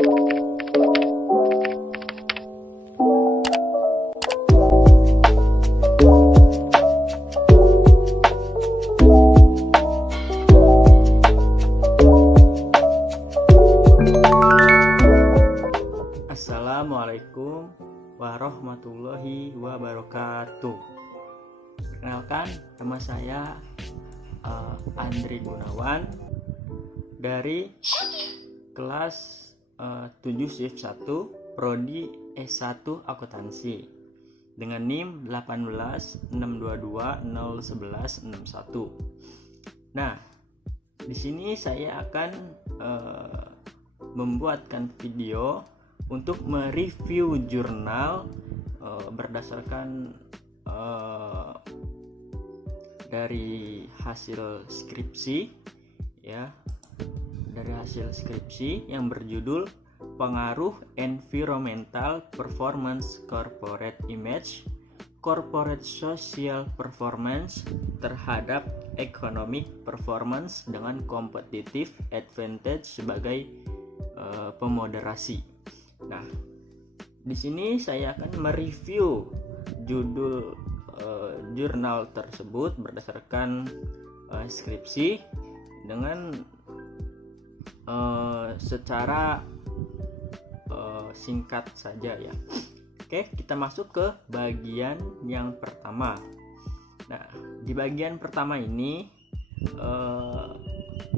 Assalamualaikum warahmatullahi wabarakatuh. Perkenalkan, nama saya Andri Gunawan dari kelas 7 shift 1 Prodi S1 Akuntansi dengan NIM 18622011161. Nah, di sini saya akan membuatkan video untuk mereview jurnal berdasarkan dari hasil skripsi ya, dari hasil skripsi yang berjudul Pengaruh Environmental Performance Corporate Image Corporate Social Performance terhadap Economic Performance dengan Competitive Advantage sebagai pemoderasi. Nah, di sini saya akan mereview judul jurnal tersebut berdasarkan skripsi dengan secara singkat saja ya. Oke, kita masuk ke bagian yang pertama. Nah, di bagian pertama ini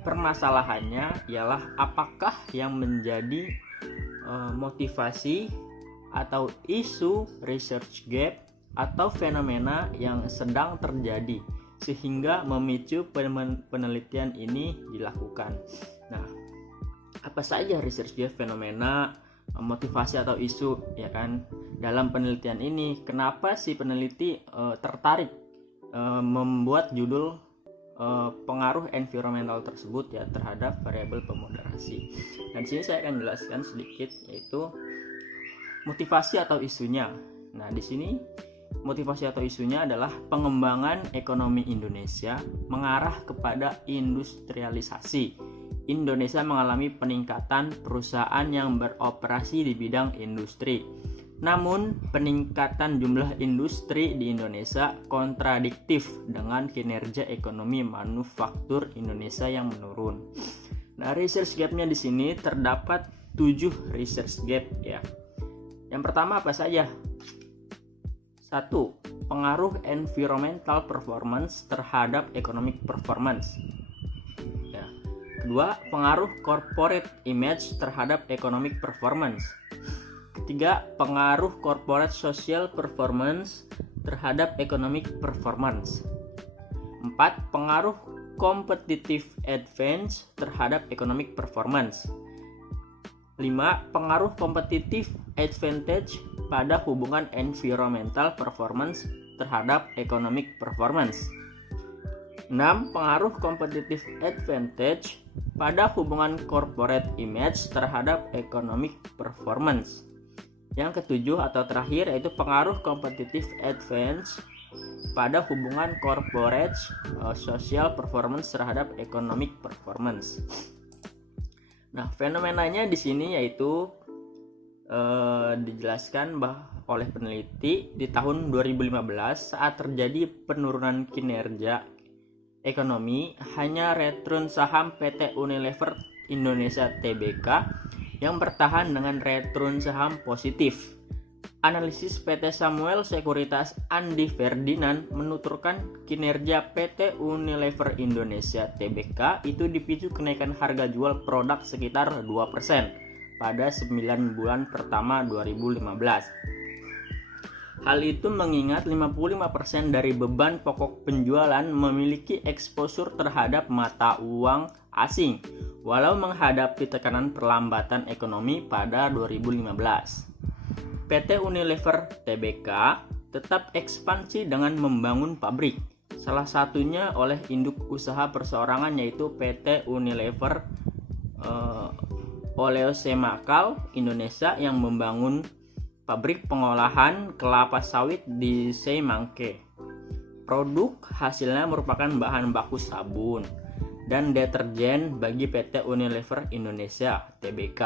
permasalahannya ialah apakah yang menjadi motivasi atau isu research gap atau fenomena yang sedang terjadi sehingga memicu penelitian ini dilakukan. Nah, apa saja research gap, fenomena, motivasi atau isu ya kan dalam penelitian ini? Kenapa si peneliti tertarik membuat judul pengaruh environmental tersebut ya terhadap variabel pemoderasi. Dan di sini saya akan jelaskan sedikit yaitu motivasi atau isunya. Nah, di sini motivasi atau isunya adalah pengembangan ekonomi Indonesia mengarah kepada industrialisasi. Indonesia mengalami peningkatan perusahaan yang beroperasi di bidang industri. Namun, peningkatan jumlah industri di Indonesia kontradiktif dengan kinerja ekonomi manufaktur Indonesia yang menurun. Nah, research gap-nya di sini terdapat 7 research gap ya. Yang pertama apa saja? 1. Pengaruh environmental performance terhadap economic performance. Ya. 2. Pengaruh corporate image terhadap economic performance. 3. Pengaruh corporate social performance terhadap economic performance. 4. Pengaruh competitive advantage terhadap economic performance. 5. Pengaruh competitive advantage pada hubungan environmental performance terhadap economic performance. 6. Pengaruh competitive advantage pada hubungan corporate image terhadap economic performance. Yang ketujuh atau terakhir yaitu pengaruh competitive advantage pada hubungan corporate social performance terhadap economic performance. Nah, fenomenanya di sini yaitu dijelaskan oleh peneliti di tahun 2015 saat terjadi penurunan kinerja ekonomi hanya return saham PT Unilever Indonesia Tbk yang bertahan dengan return saham positif. Analisis PT Samuel Sekuritas Andi Ferdinand menuturkan kinerja PT Unilever Indonesia Tbk itu dipicu kenaikan harga jual produk sekitar 2% pada 9 bulan pertama 2015. Hal itu mengingat 55% dari beban pokok penjualan memiliki eksposur terhadap mata uang asing, walau menghadapi tekanan perlambatan ekonomi pada 2015. PT Unilever Tbk tetap ekspansi dengan membangun pabrik, salah satunya oleh induk usaha perseorangan yaitu PT Unilever Oleosemakal Indonesia yang membangun pabrik pengolahan kelapa sawit di Semangke. Produk hasilnya merupakan bahan baku sabun dan deterjen bagi PT Unilever Indonesia Tbk.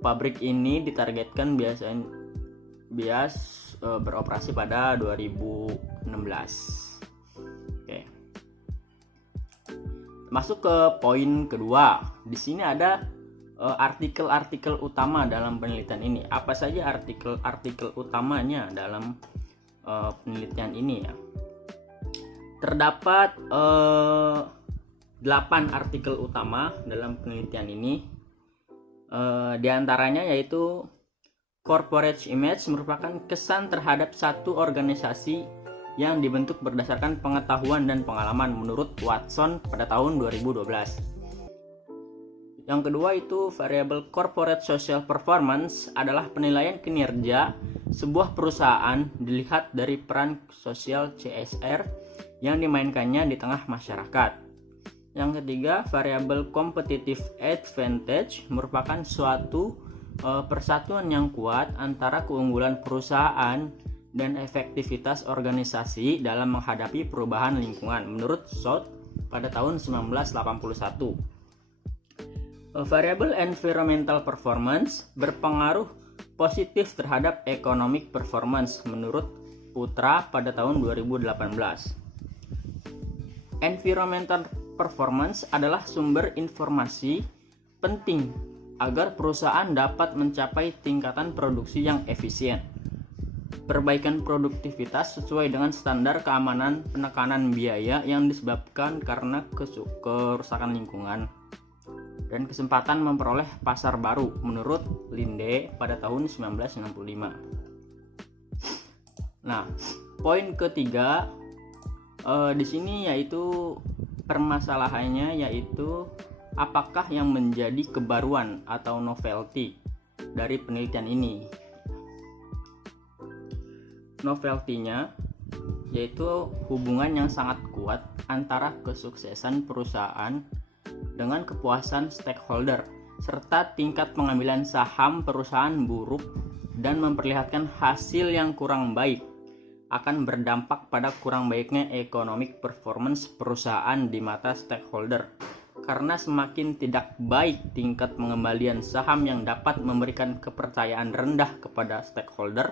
Pabrik ini ditargetkan beroperasi pada 2016. Oke. Masuk ke poin kedua. Di sini ada artikel-artikel utama dalam penelitian ini. Apa saja artikel-artikel utamanya dalam penelitian ini ya? Terdapat 8 artikel utama dalam penelitian ini. Di antaranya yaitu corporate image merupakan kesan terhadap satu organisasi yang dibentuk berdasarkan pengetahuan dan pengalaman menurut Watson pada tahun 2012. Yang kedua itu variable corporate social performance adalah penilaian kinerja sebuah perusahaan dilihat dari peran sosial CSR yang dimainkannya di tengah masyarakat. Yang ketiga, variable competitive advantage merupakan suatu persatuan yang kuat antara keunggulan perusahaan dan efektivitas organisasi dalam menghadapi perubahan lingkungan menurut South pada tahun 1981. Variable environmental performance berpengaruh positif terhadap economic performance menurut Putra pada tahun 2018. Environmental performance adalah sumber informasi penting agar perusahaan dapat mencapai tingkatan produksi yang efisien, perbaikan produktivitas sesuai dengan standar keamanan, penekanan biaya yang disebabkan karena kerusakan lingkungan, dan kesempatan memperoleh pasar baru menurut Linde pada tahun 1965. Nah, poin ketiga di sini yaitu permasalahannya yaitu apakah yang menjadi kebaruan atau novelty dari penelitian ini. Novelty-nya yaitu hubungan yang sangat kuat antara kesuksesan perusahaan dengan kepuasan stakeholder serta tingkat pengambilan saham perusahaan buruk dan memperlihatkan hasil yang kurang baik akan berdampak pada kurang baiknya economic performance perusahaan di mata stakeholder. Karena semakin tidak baik tingkat pengembalian saham yang dapat memberikan kepercayaan rendah kepada stakeholder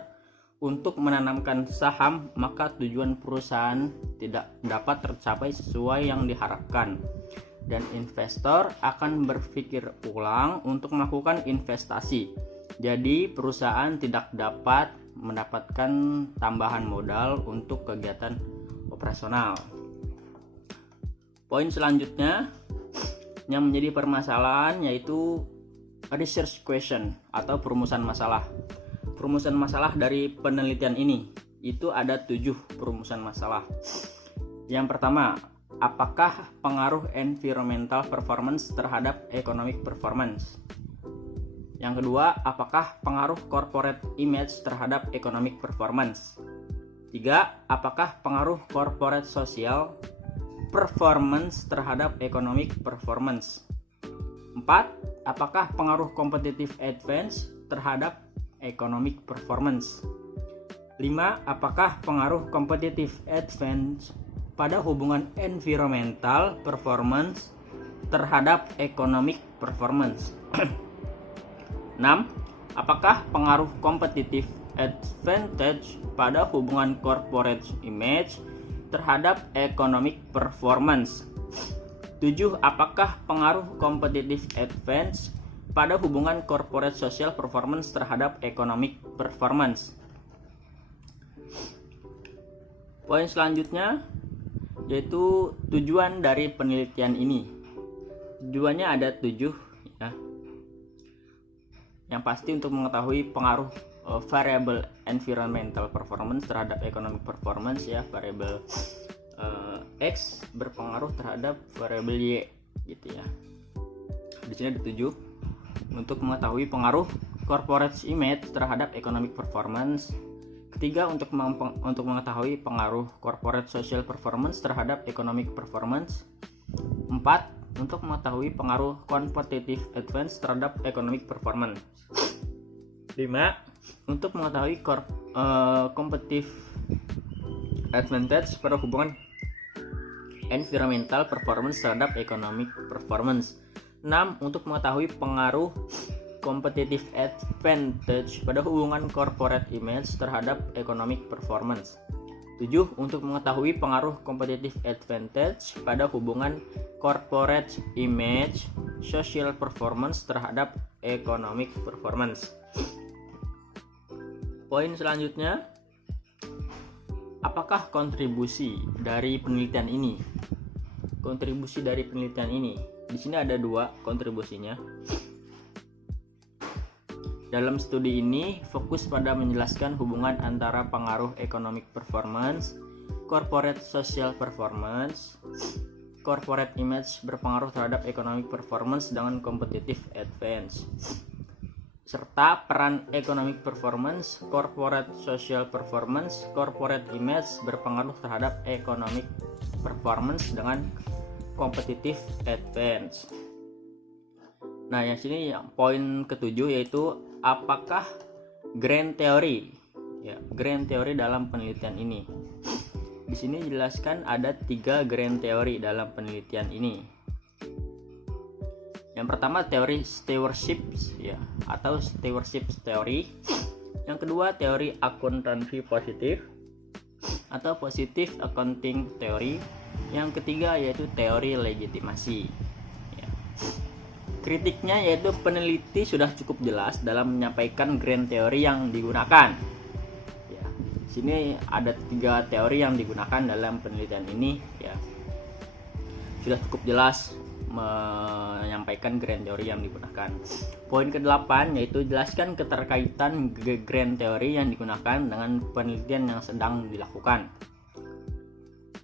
untuk menanamkan saham, maka tujuan perusahaan tidak dapat tercapai sesuai yang diharapkan. Dan investor akan berpikir ulang untuk melakukan investasi. Jadi perusahaan tidak dapat mendapatkan tambahan modal untuk kegiatan operasional. Poin selanjutnya yang menjadi permasalahan yaitu research question atau perumusan masalah. Perumusan masalah dari penelitian ini itu ada 7 perumusan masalah. Yang pertama, apakah pengaruh environmental performance terhadap economic performance? Yang kedua, apakah pengaruh corporate image terhadap economic performance? 3. Apakah pengaruh corporate social performance terhadap economic performance? 4. Apakah pengaruh competitive advantage terhadap economic performance? 5. Apakah pengaruh competitive advantage pada hubungan environmental performance terhadap economic performance? 6. Apakah pengaruh competitive advantage pada hubungan corporate image terhadap economic performance? 7. Apakah pengaruh competitive advantage pada hubungan corporate social performance terhadap economic performance? Poin selanjutnya yaitu tujuan dari penelitian ini. Tujuannya ada 7 ya. Yang pasti untuk mengetahui pengaruh variable environmental performance terhadap economic performance ya, variable X berpengaruh terhadap variable Y gitu ya. Di sini ada 7 untuk mengetahui pengaruh corporate image terhadap economic performance. Ketiga, untuk mengetahui pengaruh corporate social performance terhadap economic performance. 4. Untuk mengetahui pengaruh competitive advantage terhadap economic performance. 5. Untuk mengetahui competitive advantage pada hubungan environmental performance terhadap economic performance. 6. Untuk mengetahui pengaruh competitive advantage pada hubungan corporate image terhadap economic performance. 7. Untuk mengetahui pengaruh competitive advantage pada hubungan corporate image, social performance terhadap economic performance. Poin selanjutnya, apakah kontribusi dari penelitian ini? Kontribusi dari penelitian ini, di sini ada 2 kontribusinya. Dalam studi ini fokus pada menjelaskan hubungan antara pengaruh economic performance, corporate social performance, corporate image berpengaruh terhadap economic performance dengan competitive advantage, serta peran economic performance, corporate social performance, corporate image berpengaruh terhadap economic performance dengan competitive advantage. Nah, yang sini poin ke-7 yaitu apakah grand theory dalam penelitian ini. Di sini dijelaskan ada 3 grand theory dalam penelitian ini. Yang pertama teori stewardship atau stewardship theory. Yang kedua teori akuntansi positif atau positive accounting theory. Yang ketiga yaitu teori legitimasi. Kritiknya yaitu peneliti sudah cukup jelas dalam menyampaikan grand teori yang digunakan. Sini ada 3 teori yang digunakan dalam penelitian ini. Sudah cukup jelas menyampaikan grand teori yang digunakan. Poin ke-8 yaitu jelaskan keterkaitan grand teori yang digunakan dengan penelitian yang sedang dilakukan.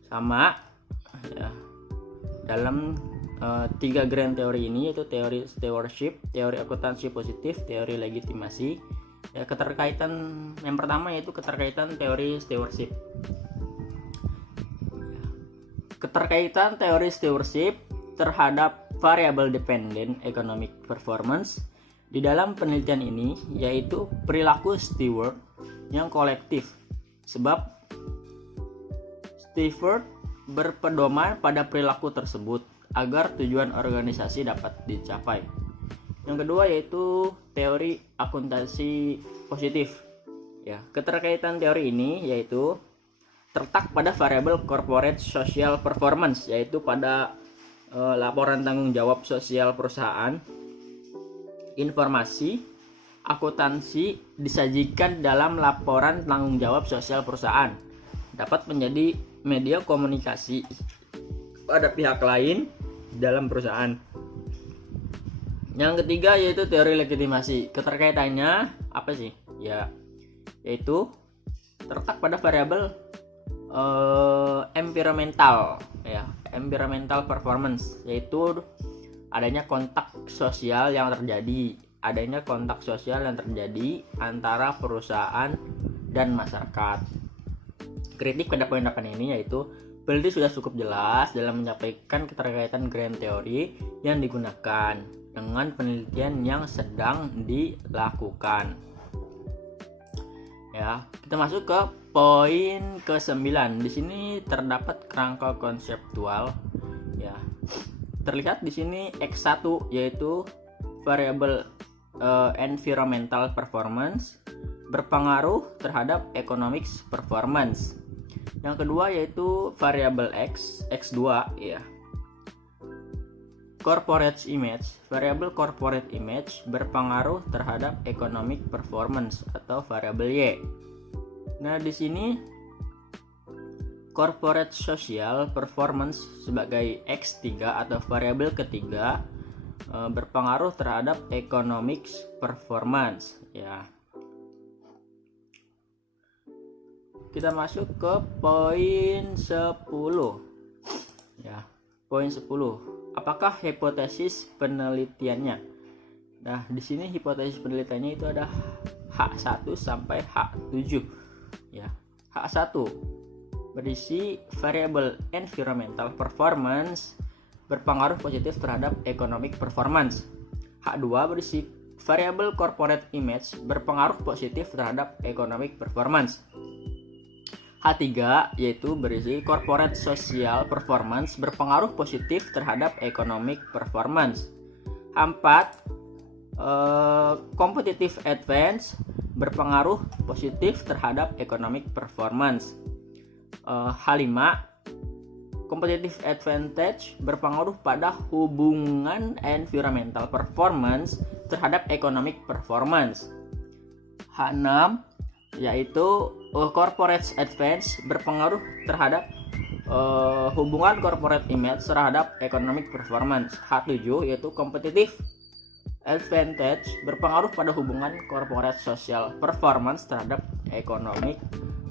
Sama dalam 3 grand teori ini yaitu teori stewardship, teori akuntansi positif, teori legitimasi. Keterkaitan yang pertama yaitu keterkaitan teori stewardship. Keterkaitan teori stewardship terhadap variable dependent economic performance di dalam penelitian ini yaitu perilaku steward yang kolektif, sebab steward berpedoman pada perilaku tersebut agar tujuan organisasi dapat dicapai. Yang kedua yaitu teori akuntansi positif. Keterkaitan teori ini yaitu terletak pada variabel corporate social performance, yaitu pada laporan tanggung jawab sosial perusahaan. Informasi akuntansi disajikan dalam laporan tanggung jawab sosial perusahaan dapat menjadi media komunikasi pada pihak lain dalam perusahaan. Yang ketiga yaitu teori legitimasi. Keterkaitannya apa sih? Yaitu terletak pada variabel environmental performance, yaitu adanya kontak sosial yang terjadi antara perusahaan dan masyarakat. Kritik pada poin-poin ini yaitu peneliti sudah cukup jelas dalam menyampaikan keterkaitan grand teori yang digunakan dengan penelitian yang sedang dilakukan. Kita masuk ke poin ke-9. Di sini terdapat kerangka konseptual. Terlihat di sini X1 yaitu variable environmental performance berpengaruh terhadap economic performance. Yang kedua yaitu variabel X2 corporate image. Variabel corporate image berpengaruh terhadap economic performance atau variabel Y. Nah, di sini corporate social performance sebagai X3 atau variabel ketiga berpengaruh terhadap economic performance. Kita masuk ke poin 10. Poin 10. Apakah hipotesis penelitiannya? Nah, di sini hipotesis penelitiannya itu ada H1 sampai H7. H1 berisi variable environmental performance berpengaruh positif terhadap economic performance. H2 berisi variable corporate image berpengaruh positif terhadap economic performance. H3 yaitu berisi corporate social performance berpengaruh positif terhadap economic performance. H4 Competitive advantage berpengaruh positif terhadap economic performance. H5, competitive advantage berpengaruh pada hubungan environmental performance terhadap economic performance. H6 yaitu corporate advantage berpengaruh terhadap hubungan corporate image terhadap economic performance. H7 yaitu competitive advantage berpengaruh pada hubungan corporate social performance terhadap economic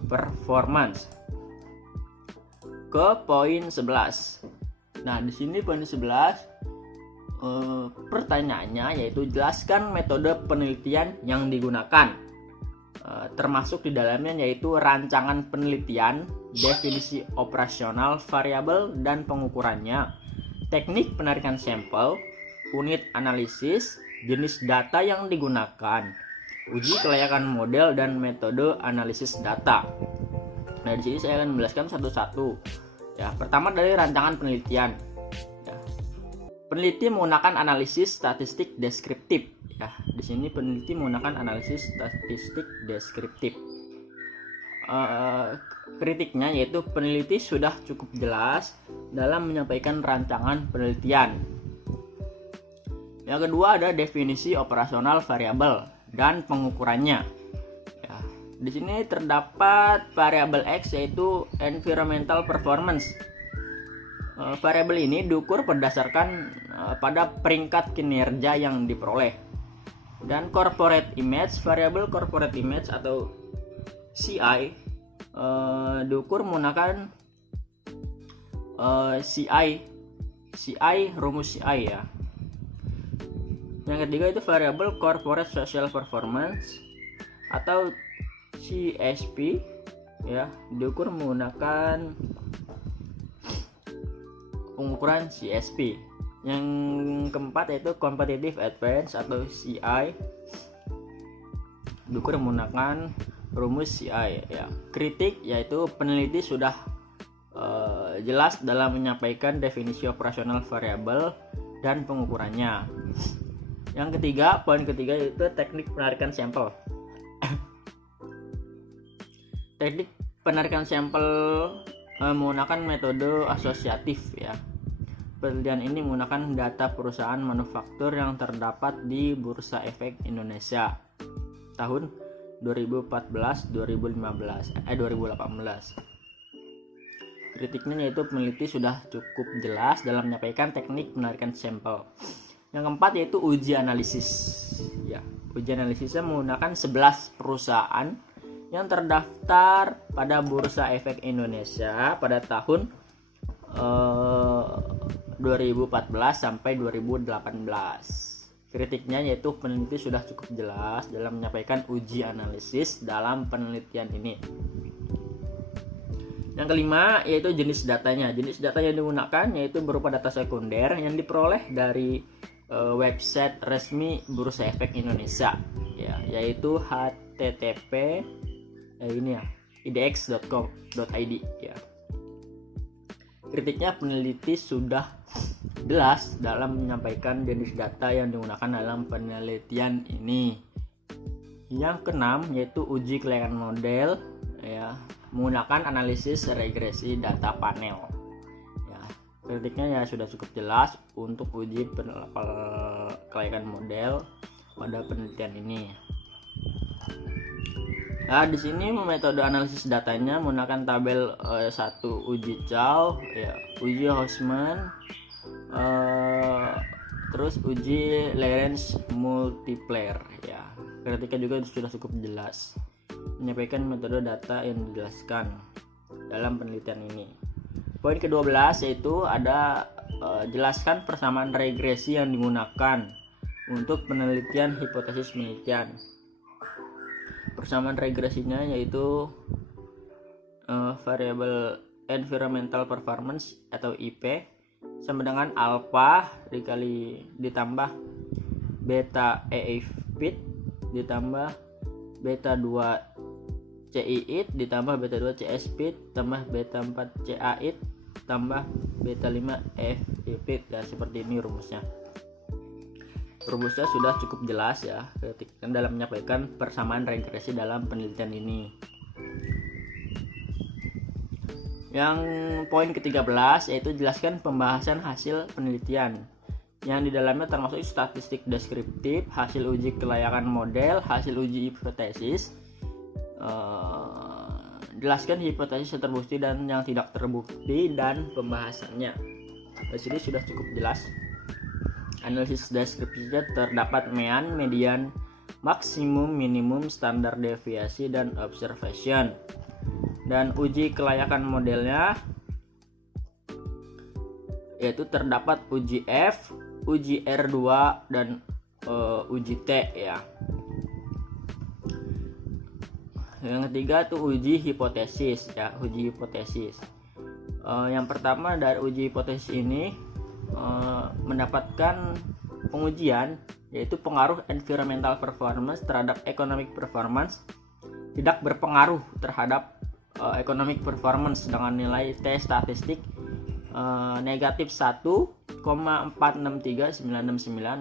performance. Ke poin 11. Nah, di sini poin 11 pertanyaannya yaitu jelaskan metode penelitian yang digunakan. Termasuk di dalamnya yaitu rancangan penelitian, definisi operasional variabel dan pengukurannya, teknik penarikan sampel, unit analisis, jenis data yang digunakan, uji kelayakan model dan metode analisis data. Nah, di sini saya akan menjelaskan satu-satu. Ya, pertama dari rancangan penelitian. Ya. Peneliti menggunakan analisis statistik deskriptif. Ya, di sini peneliti menggunakan analisis statistik deskriptif. Kritiknya yaitu peneliti sudah cukup jelas dalam menyampaikan rancangan penelitian. Yang kedua ada definisi operasional variabel dan pengukurannya. Ya, di sini terdapat variabel X yaitu environmental performance. Variabel ini diukur berdasarkan pada peringkat kinerja yang diperoleh. Dan corporate image, variabel corporate image atau CI diukur menggunakan rumus CI ya. Yang ketiga itu variabel corporate social performance atau CSP ya, diukur menggunakan pengukuran CSP. Yang keempat yaitu competitive advantage atau CI, diukur menggunakan rumus CI ya. Kritik yaitu peneliti sudah jelas dalam menyampaikan definisi operasional variabel dan pengukurannya. Yang ketiga, poin ketiga yaitu teknik penarikan sampel. Teknik penarikan sampel menggunakan metode asosiatif ya. Penelitian ini menggunakan data perusahaan manufaktur yang terdapat di Bursa Efek Indonesia tahun 2018. Kritiknya yaitu peneliti sudah cukup jelas dalam menyampaikan teknik penarikan sampel. Yang keempat yaitu uji analisis. Ya, uji analisisnya menggunakan 11 perusahaan yang terdaftar pada Bursa Efek Indonesia pada tahun 2014 sampai 2018. Kritiknya yaitu peneliti sudah cukup jelas dalam menyampaikan uji analisis dalam penelitian ini. Yang kelima yaitu jenis datanya. Jenis data yang digunakan yaitu berupa data sekunder yang diperoleh dari website resmi Bursa Efek Indonesia ya, yaitu http idx.com.id ya. Kritiknya peneliti sudah jelas dalam menyampaikan jenis data yang digunakan dalam penelitian ini. Yang keenam yaitu uji kelayakan model ya, menggunakan analisis regresi data panel. Ya, kritiknya ya sudah cukup jelas untuk uji kelayakan model pada penelitian ini. Nah, di sini metode analisis datanya menggunakan tabel 1 uji Chow, ya, uji Hausman, terus uji Lorentz multiplier. Ya, kritiknya juga sudah cukup jelas menyampaikan metode data yang dijelaskan dalam penelitian ini. Poin ke-12 yaitu ada jelaskan persamaan regresi yang digunakan untuk penelitian hipotesis penelitian. Persamaan regresinya yaitu variabel environmental performance atau IP sama dengan alpha ditambah beta EIFIT ditambah beta 2 CIIT ditambah beta 2 CSPIT tambah beta 4 CAIT tambah beta 5 FIPIT ya, seperti ini rumusnya. rumusnya sudah cukup jelas ya ketika dalam menyampaikan persamaan regresi dalam penelitian ini. Yang poin ke-13 yaitu jelaskan pembahasan hasil penelitian, yang di dalamnya termasuk statistik deskriptif, hasil uji kelayakan model, hasil uji hipotesis, jelaskan hipotesis yang terbukti dan yang tidak terbukti, dan pembahasannya. Di sini sudah cukup jelas. Analisis deskriptifnya terdapat mean, median, maksimum, minimum, standar deviasi, dan observation. Dan uji kelayakan modelnya yaitu terdapat uji F, uji R2, dan uji T ya. Yang ketiga itu uji hipotesis ya, uji hipotesis. Yang pertama dari uji hipotesis ini mendapatkan pengujian yaitu pengaruh environmental performance terhadap economic performance tidak berpengaruh terhadap economic performance dengan nilai T statistik negatif 1,463969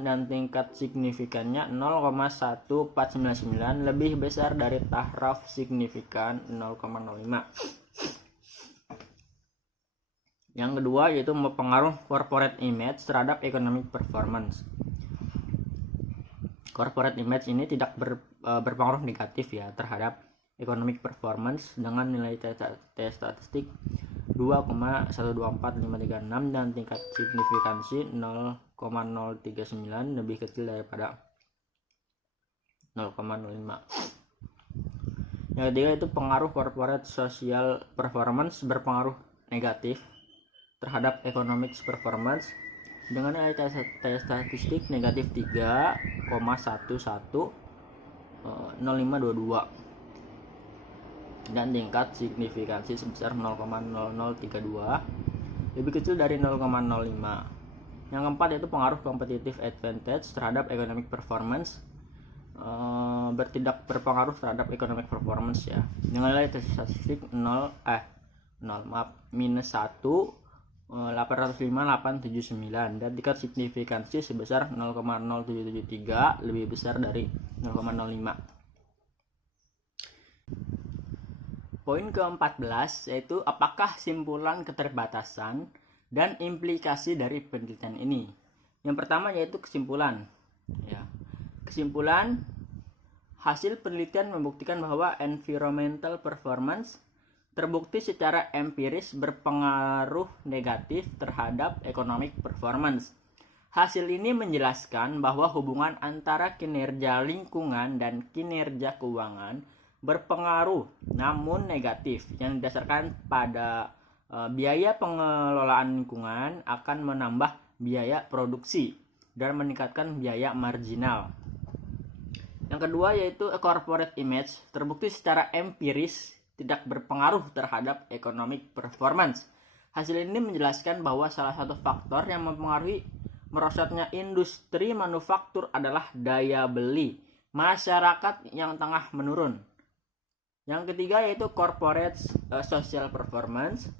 dan tingkat signifikannya 0,1499 lebih besar dari taraf signifikan 0,05. Yang kedua yaitu pengaruh corporate image terhadap economic performance. Corporate image ini tidak berpengaruh negatif ya terhadap economic performance dengan nilai T statistik 2,124536 dan tingkat signifikansi 0,039 lebih kecil daripada 0,05. Yang ketiga itu pengaruh corporate social performance berpengaruh negatif terhadap economic performance dengan nilai T statistik negatif 3,110522 dan tingkat signifikansi sebesar 0,0032 lebih kecil dari 0,05. Yang keempat yaitu pengaruh competitive advantage terhadap economic performance berpengaruh terhadap economic performance ya dengan nilai statistik minus 1,805,879 dan tingkat signifikansi sebesar 0,0773 lebih besar dari 0,05. Poin ke-14 yaitu apakah simpulan keterbatasan dan implikasi dari penelitian ini. Yang pertama yaitu kesimpulan. Ya. Kesimpulan, hasil penelitian membuktikan bahwa environmental performance terbukti secara empiris berpengaruh negatif terhadap economic performance. Hasil ini menjelaskan bahwa hubungan antara kinerja lingkungan dan kinerja keuangan berpengaruh namun negatif yang didasarkan pada biaya pengelolaan lingkungan akan menambah biaya produksi dan meningkatkan biaya marginal. Yang kedua yaitu corporate image terbukti secara empiris tidak berpengaruh terhadap economic performance. Hasil ini menjelaskan bahwa salah satu faktor yang mempengaruhi merosotnya industri manufaktur adalah daya beli masyarakat yang tengah menurun. Yang ketiga yaitu corporate social performance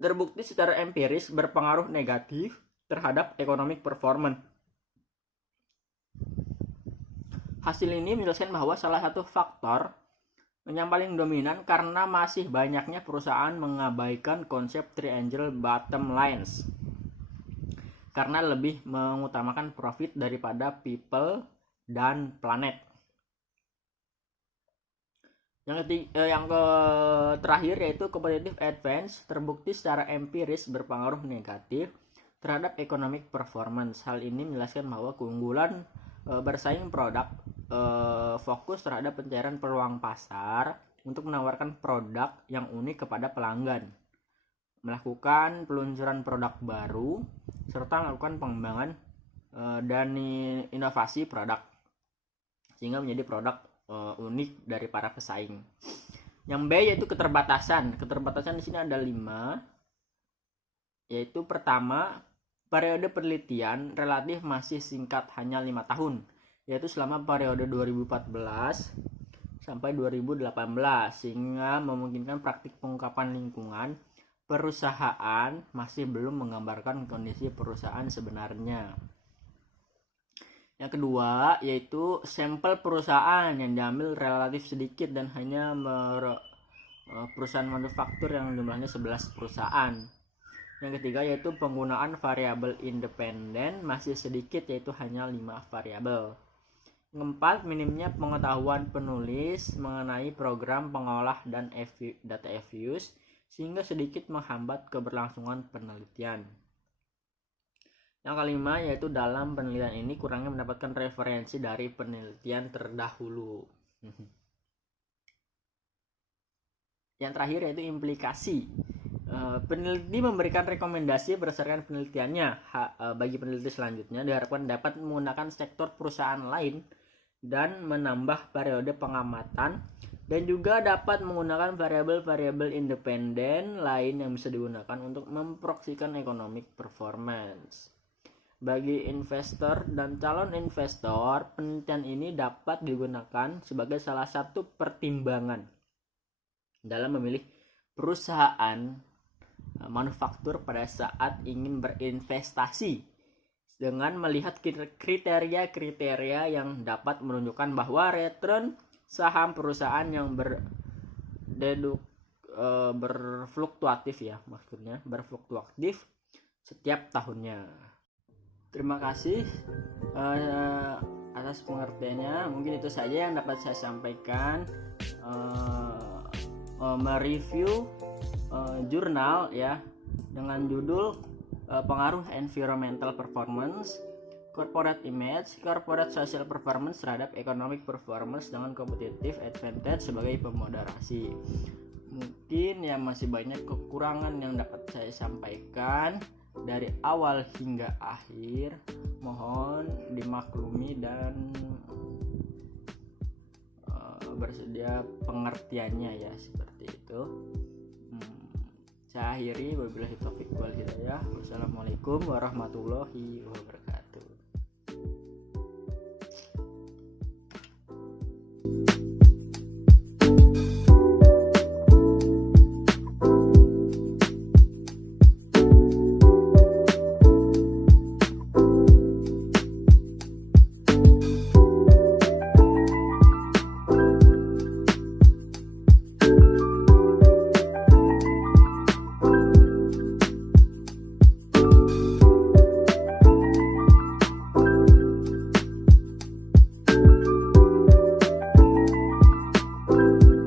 terbukti secara empiris berpengaruh negatif terhadap economic performance. Hasil ini menjelaskan bahwa salah satu faktor yang paling dominan karena masih banyaknya perusahaan mengabaikan konsep triangle bottom lines karena lebih mengutamakan profit daripada people dan planet. Yang terakhir yaitu competitive advantage terbukti secara empiris berpengaruh negatif terhadap economic performance. Hal ini menjelaskan bahwa keunggulan bersaing produk fokus terhadap pencarian peluang pasar untuk menawarkan produk yang unik kepada pelanggan, melakukan peluncuran produk baru, serta melakukan pengembangan dan inovasi produk sehingga menjadi produk unik dari para pesaing. Yang B yaitu keterbatasan. Keterbatasan di sini ada 5. Yaitu pertama, periode penelitian relatif masih singkat hanya 5 tahun, yaitu selama periode 2014 sampai 2018 sehingga memungkinkan praktik pengungkapan lingkungan perusahaan masih belum menggambarkan kondisi perusahaan sebenarnya. Yang kedua yaitu sampel perusahaan yang diambil relatif sedikit dan hanya perusahaan manufaktur yang jumlahnya 11 perusahaan. Yang ketiga yaitu penggunaan variabel independen masih sedikit, yaitu hanya 5 variabel. Yang keempat, minimnya pengetahuan penulis mengenai program pengolah dan data FUS sehingga sedikit menghambat keberlangsungan penelitian. Yang kelima yaitu dalam penelitian ini kurangnya mendapatkan referensi dari penelitian terdahulu. Yang terakhir yaitu implikasi. Peneliti memberikan rekomendasi berdasarkan penelitiannya. Bagi peneliti selanjutnya diharapkan dapat menggunakan sektor perusahaan lain dan menambah periode pengamatan, dan juga dapat menggunakan variabel-variabel independen lain yang bisa digunakan untuk memproyeksikan economic performance. Bagi investor dan calon investor, penelitian ini dapat digunakan sebagai salah satu pertimbangan dalam memilih perusahaan manufaktur pada saat ingin berinvestasi, dengan melihat kriteria-kriteria yang dapat menunjukkan bahwa return saham perusahaan yang berfluktuatif setiap tahunnya. Terima kasih atas pengertiannya. Mungkin itu saja yang dapat saya sampaikan. Mereview jurnal ya dengan judul pengaruh environmental performance, corporate image, corporate social performance terhadap economic performance dengan competitive advantage sebagai pemoderasi. Mungkin ya masih banyak kekurangan yang dapat saya sampaikan dari awal hingga akhir, mohon dimaklumi dan bersedia pengertiannya ya, seperti itu. Saya akhiri, wabillahi taufiq wal hidayah. Wassalamualaikum warahmatullahi wabarakatuh.